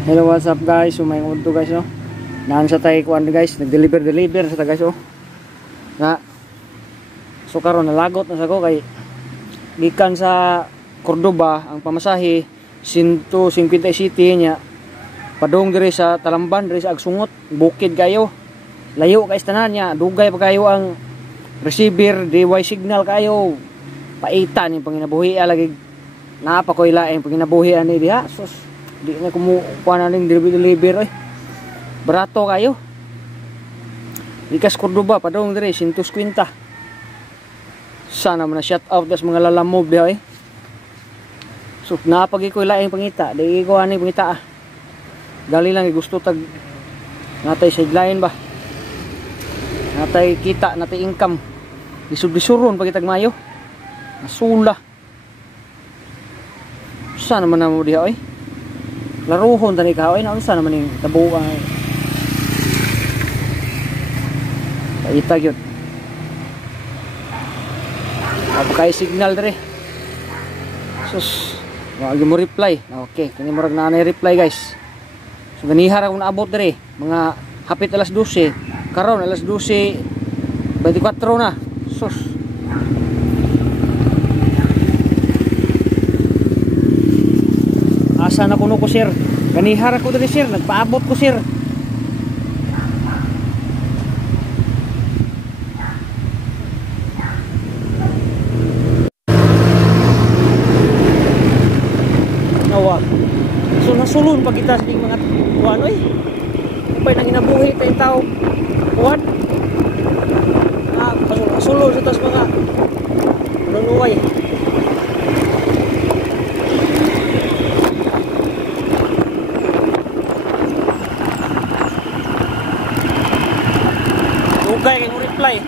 Hello, what's up guys? So may unto guys no. Naan sa tay kuan guys, nag-deliver sa ta guys oh. Na so karon nalagot na sa ko kay gikan sa Cordoba ang pamasahe 150 city nya. Padung diri sa Talamban diri sa Agsungot, bukid kayo. Layo guys tanan nya, dugay pa kayo ang receiver, DY signal kayo. Paita ni panginabuhi lagi. Napa ko ilaing panginabuhi ani diha. Sus di na kumukuha na ng deliver eh. Barato kayo. Ikas Cordoba padung diri 150. Sana man na shout out das mga lalamob diha eh. So napagi ko ilaing pangita, di ko ani pangita ah. Gali lang gusto tag natay sideline ba. Natay kita, natay income. Lisud-lisuron pag itag mayo. Nasula. Sana man na mo diha eh. Laruhon tani ka oy naunsa naman ning tabuang paita gyud apa kay signal dire sus wa gyud mo reply okay kini murag na nay reply guys so ganihar akong naabot dire mga hapit alas 12 karon alas 12 24 na sus asa na kuno ko sir ganihara ko diri sir nagpaabot ko sir nawa so nasulon pag kita sa mga kuan oy upay nang inabuhi kay tao kuan nasulon sa tas mga nunuway dugay kay mo reply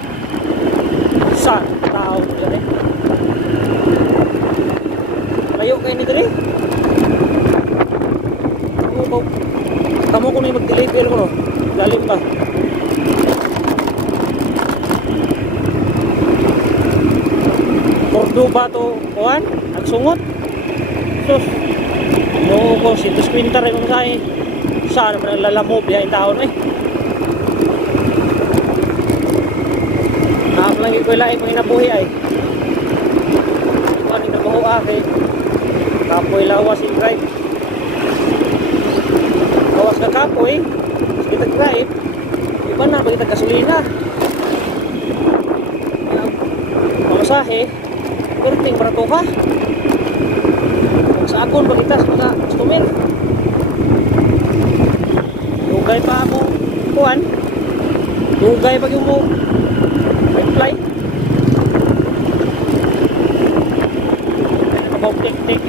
sa tao diri layo kay ni diri kamu ko ni mag-deliver ko no lalim ba Cordoba to kuan Agsungot sus no ko si Sprinter ay kung saan saan man lalamob ya in taon eh lagi ko ilaing pang inabuhi ay ano na mahuha kay kapoy lawas yung drive lawas ka kapoy kita drive iba na pag kita gasolina pamasahe perting para to ka kung sa akon pag kita sa mga customer dugay pa mo kuhan dugay pag yung mo reply about tik-tik